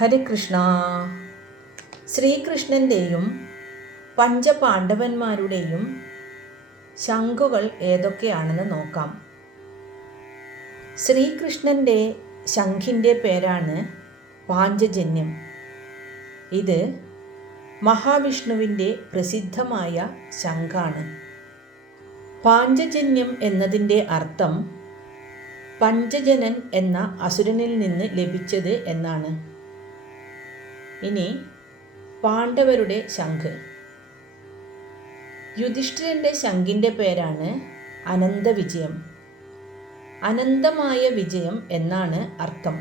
ഹരികൃഷ്ണ. ശ്രീകൃഷ്ണൻ്റെയും പഞ്ചപാണ്ഡവന്മാരുടെയും ശംഖുകൾ ഏതൊക്കെയാണെന്ന് നോക്കാം. ശ്രീകൃഷ്ണൻ്റെ ശംഖിൻ്റെ പേരാണ് പാഞ്ചജന്യം. ഇത് മഹാവിഷ്ണുവിൻ്റെ പ്രസിദ്ധമായ ശംഖാണ്. പാഞ്ചജന്യം എന്നതിൻ്റെ അർത്ഥം പഞ്ചജനൻ എന്ന അസുരനിൽ നിന്ന് ലഭിച്ചത് എന്നാണ്. ഇനി പാണ്ഡവരുടെ ശംഖ്. യുധിഷ്ഠിരൻ്റെ ശംഖിൻ്റെ പേരാണ് അനന്തവിജയം. അനന്തമായ വിജയം എന്നാണ് അർത്ഥം.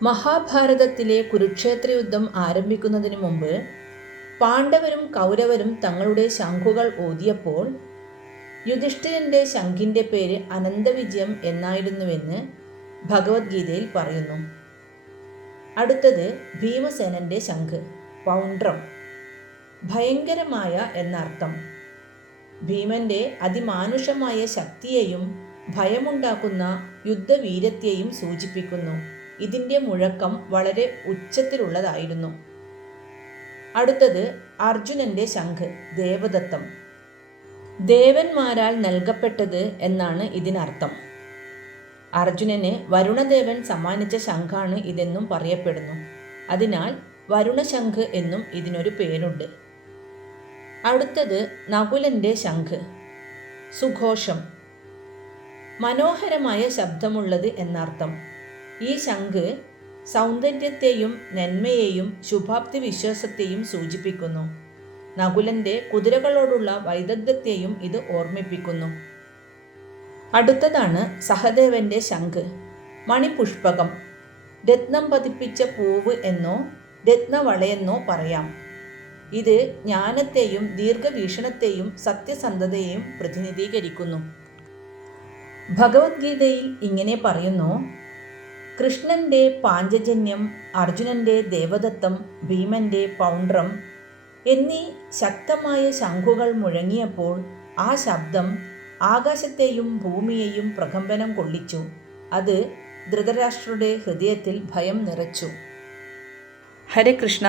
മഹാഭാരതത്തിലെ കുരുക്ഷേത്ര യുദ്ധം ആരംഭിക്കുന്നതിന് മുമ്പ് പാണ്ഡവരും കൗരവരും തങ്ങളുടെ ശംഖുകൾ ഊതിയപ്പോൾ യുധിഷ്ഠിരൻ്റെ ശംഖിൻ്റെ പേര് അനന്തവിജയം എന്നായിരുന്നുവെന്ന് ഭഗവത്ഗീതയിൽ പറയുന്നു. അടുത്തത് ഭീമസേനൻ്റെ ശംഖ്, പൗണ്ഡ്രം. ഭയങ്കരമായ എന്നർത്ഥം. ഭീമൻ്റെ അതിമാനുഷമായ ശക്തിയെയും ഭയമുണ്ടാക്കുന്ന യുദ്ധവീരത്തെയും സൂചിപ്പിക്കുന്നു. ഇതിൻ്റെ മുഴക്കം വളരെ ഉച്ചത്തിലുള്ളതായിരുന്നു. അടുത്തത് അർജുനൻ്റെ ശംഖ്, ദേവദത്തം. ദേവന്മാരാൽ നൽകപ്പെട്ടത് എന്നാണ് ഇതിനർത്ഥം. അർജുനന് വരുണദേവൻ സമ്മാനിച്ച ശംഖാണ് ഇതെന്നും പറയപ്പെടുന്നു. അതിനാൽ വരുണശംഖ് എന്നും ഇതിനൊരു പേരുണ്ട്. അടുത്തത് നകുലൻ്റെ ശംഖ്, സുഘോഷം. മനോഹരമായ ശബ്ദമുള്ളത് എന്നർത്ഥം. ഈ ശംഖ് സൗന്ദര്യത്തെയും നന്മയെയും ശുഭാപ്തി വിശ്വാസത്തെയും സൂചിപ്പിക്കുന്നു. നകുലൻ്റെ കുതിരകളോടുള്ള വൈദഗ്ധ്യത്തെയും ഇത് ഓർമ്മിപ്പിക്കുന്നു. അടുത്തതാണ് സഹദേവൻ്റെ ശംഖ്, മണിപുഷ്പകം. രത്നം പതിപ്പിച്ച പൂവ് എന്നോ രത്നവളയെന്നോ പറയാം. ഇത് ജ്ഞാനത്തെയും ദീർഘവീക്ഷണത്തെയും സത്യസന്ധതയെയും പ്രതിനിധീകരിക്കുന്നു. ഭഗവത്ഗീതയിൽ ഇങ്ങനെ പറയുന്നു: കൃഷ്ണൻ്റെ പാഞ്ചജന്യം, അർജുനൻ്റെ ദേവദത്തം, ഭീമൻ്റെ പൗണ്ഡ്രം എന്നീ ശക്തമായ ശംഖുകൾ മുഴങ്ങിയപ്പോൾ ആ ശബ്ദം ആകാശത്തെയും ഭൂമിയെയും പ്രകമ്പനം കൊള്ളിച്ചു. അത് ധൃതരാഷ്ട്രരുടെ ഹൃദയത്തിൽ ഭയം നിറച്ചു. ഹരേ കൃഷ്ണ.